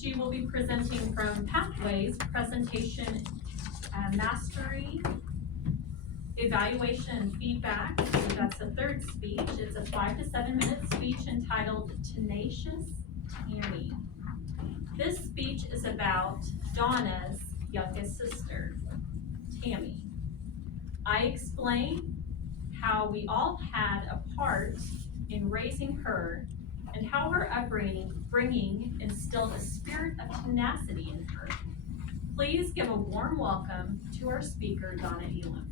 She will be presenting from Pathways, Presentation Mastery, Evaluation and Feedback. So that's the third speech. It's a 5 to 7 minute speech entitled Tenacious Tammy. This speech is about Donna's youngest sister, Tammy. I explain how we all had a part in raising her and how her upbringing instilled a spirit of tenacity in her. Please give a warm welcome to our speaker, Donna Elam.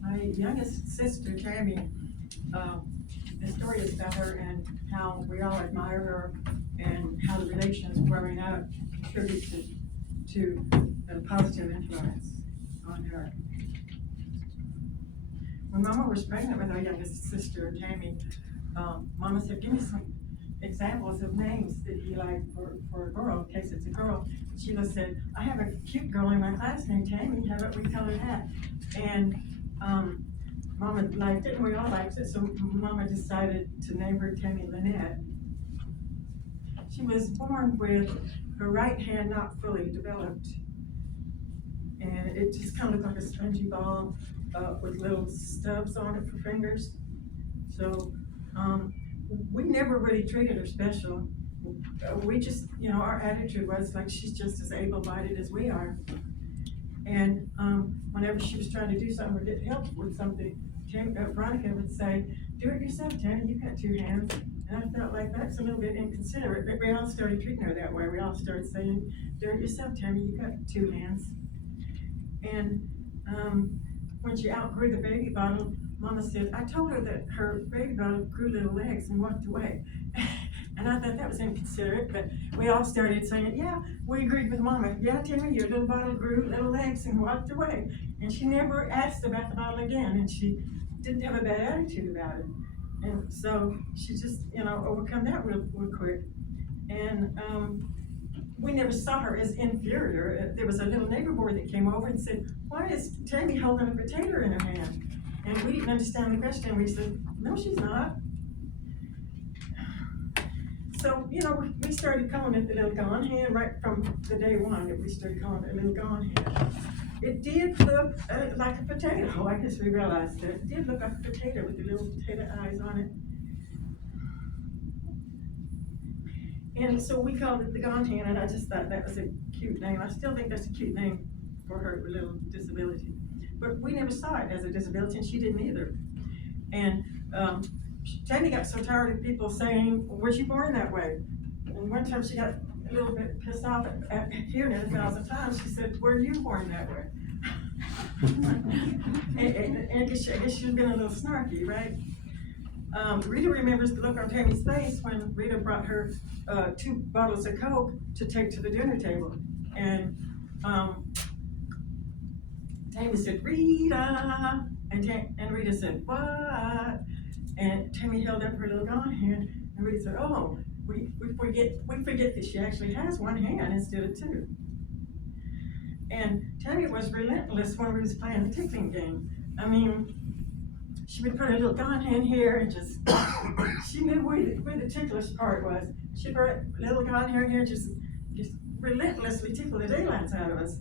My youngest sister, Tammy, the story is about her and how we all admire her and how the relations growing up contributed to a positive influence on her. When Mama was pregnant with our youngest sister, Tammy, Mama said, give me some examples of names that you like for a girl, in case it's a girl. Sheila said, I have a cute girl in my class named Tammy, how about we tell her that? And Mama liked it, and we all liked it, so Mama decided to name her Tammy Lynette. She was born with her right hand not fully developed, and it just kind of looked like a spongy ball with little stubs on it for fingers. So we never really treated her special. We just, our attitude was like she's just as able-bodied as we are. And whenever she was trying to do something or get help with something, Veronica would say, do it yourself, Tammy, you've got 2 hands. And I felt like that's a little bit inconsiderate, but we all started treating her that way. We all started saying, do it yourself, Tammy, you've got 2 hands. And when she outgrew the baby bottle, Mama said, I told her that her baby bottle grew little legs and walked away. And I thought that was inconsiderate, but we all started saying, yeah, we agreed with Mama. Yeah, Tammy, your little bottle grew little legs and walked away. And she never asked about the bottle again, and she didn't have a bad attitude about it. And so she just, overcome that real quick. And we never saw her as inferior. There was a little neighbor boy that came over and said, why is Tammy holding a potato in her hand? And we didn't understand the question. We said, no, she's not. So, we started calling it the little gone hand right from the day one that we started calling it a little gone hand. It did look like a potato. I guess we realized that. It did look like a potato with the little potato eyes on it. And so we called it the gone hand, and I just thought that was a cute name. I still think that's a cute name for her little disability. But we never saw it as a disability, and she didn't either. And Tammy got so tired of people saying, was you born that way? And one time she got a little bit pissed off at hearing it 1,000 times. She said, were you born that way? and I guess she'd been a little snarky, right? Rita remembers the look on Tammy's face when Rita brought her 2 bottles of Coke to take to the dinner table. And Tammy said, Rita, and Rita said, what? And Tammy held up her little gone hand, and Rita said, oh, we forget that she actually has 1 hand instead of 2. And Tammy was relentless when we was playing the tickling game. I mean, she would put her little gone hand here and just, she knew where the ticklish part was. She put her little gone hand here and just relentlessly tickle the daylights out of us.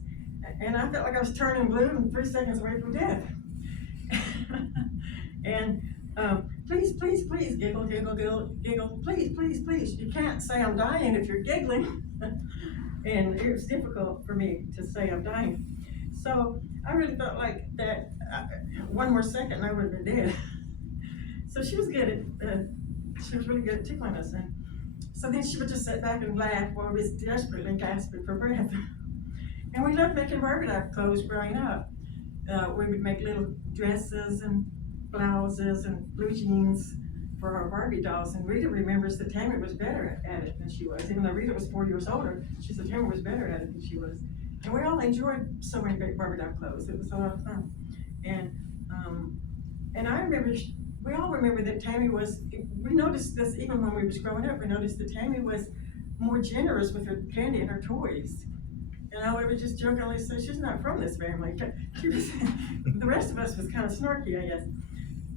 And I felt like I was turning blue and 3 seconds away from death. And please, please, please, giggle, giggle, giggle, giggle, please, please, please. You can't say I'm dying if you're giggling. And it was difficult for me to say I'm dying. So I really felt like that 1 more second and I would have been dead. So she was good at, she was really good at tickling us. And so then she would just sit back and laugh while we was desperately gasping for breath. And we loved making Barbie doll clothes growing up. We would make little dresses and blouses and blue jeans for our Barbie dolls. And Rita remembers that Tammy was better at it than she was. Even though Rita was 4 years older, she said Tammy was better at it than she was. And we all enjoyed sewing Barbie doll clothes. It was a lot of fun. And I remember, we all remember that Tammy was, we noticed this even when we was growing up, we noticed that Tammy was more generous with her candy and her toys. And I would just jokingly say, she's not from this family. She was, the rest of us was kind of snarky, I guess.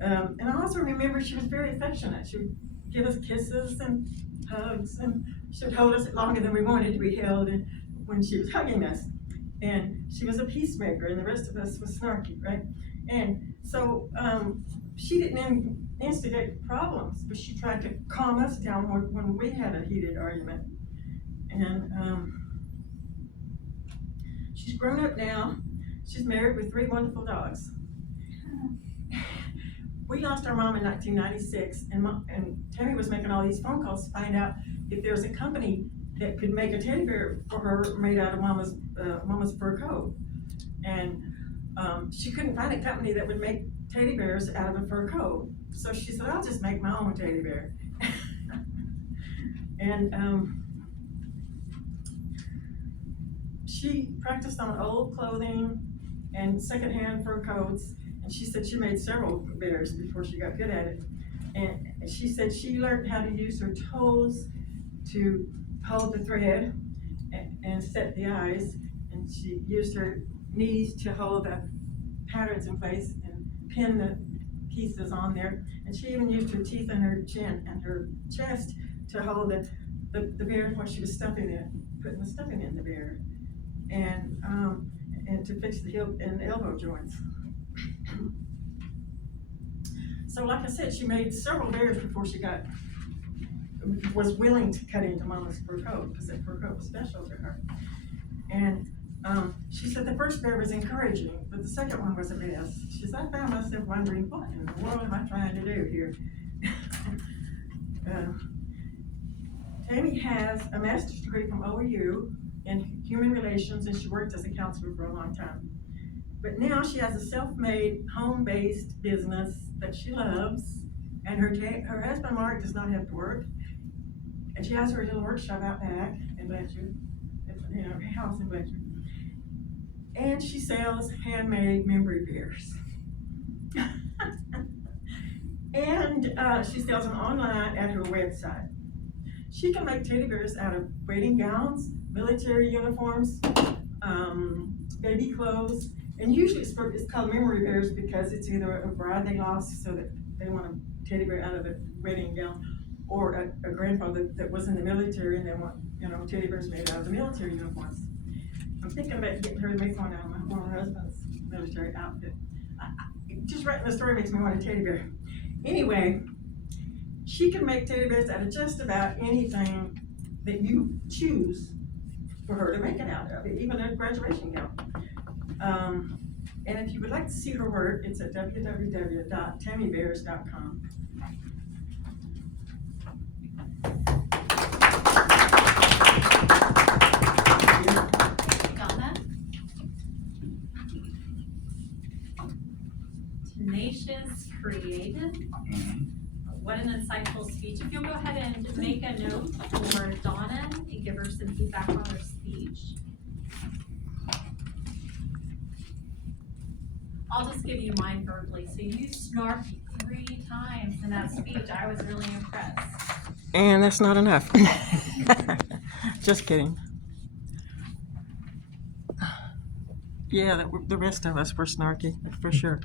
And I also remember she was very affectionate. She would give us kisses and hugs, and she would hold us longer than we wanted to be held and when she was hugging us. And she was a peacemaker, and the rest of us was snarky, right? And so she didn't instigate problems, but she tried to calm us down when we had a heated argument. And she's grown up now. She's married with 3 wonderful dogs. We lost our mom in 1996, and Tammy was making all these phone calls to find out if there was a company that could make a teddy bear for her made out of mama's fur coat. And she couldn't find a company that would make teddy bears out of a fur coat. So she said, I'll just make my own teddy bear. And she practiced on old clothing and secondhand fur coats. And she said she made several bears before she got good at it. And she said she learned how to use her toes to hold the thread and set the eyes. And she used her knees to hold the patterns in place and pin the pieces on there. And she even used her teeth and her chin and her chest to hold the bear while she was stuffing it, putting the stuffing in the bear. And to fix the hip and elbow joints. So like I said, she made several bears before she was willing to cut into mama's fur coat, because that fur coat was special to her. And she said the first bear was encouraging, but the second one was a mess. She said, I found myself wondering, what in the world am I trying to do here? Tammy has a master's degree from OU in human relations, and she worked as a counselor for a long time. But now she has a self-made, home-based business that she loves, and her husband Mark does not have to work, and she has her little workshop out back in Blanchard, her house in Blanchard, and she sells handmade memory bears. And she sells them online at her website. She can make teddy bears out of wedding gowns, military uniforms, baby clothes. And usually it's called memory bears because it's either a bride they lost, so that they want a teddy bear out of a wedding gown, or a grandfather that was in the military and they want, teddy bears made out of the military uniforms. I'm thinking about getting her to make one out of her husband's military outfit. Just writing the story makes me want a teddy bear. Anyway, she can make teddy bears out of just about anything that you choose for her to make it out of, even a graduation gown. And if you would like to see her work, it's at www.tammybears.com. Donna? Tenacious, creative. What an insightful speech. If you'll go ahead and make a note for Donna and give her some feedback on her speech. I'll just give you mine verbally. So you snarked 3 times in that speech. I was really impressed. And that's not enough. Just kidding. Yeah, the rest of us were snarky, for sure.